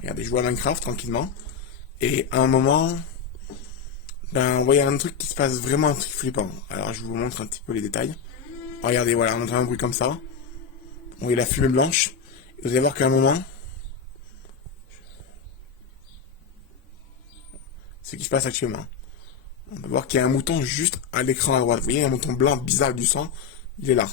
Regardez, je joue à Minecraft tranquillement. Et à un moment, ben, on voit, il y a un truc qui se passe, vraiment un truc flippant. Alors, je vous montre un petit peu les détails. Regardez, voilà, on entend un bruit comme ça. On voit la fumée blanche. Et vous allez voir qu'à un moment, ce qui se passe actuellement. On va voir qu'il y a un mouton juste à l'écran à droite. Vous voyez, un mouton blanc bizarre du sang. Il est là.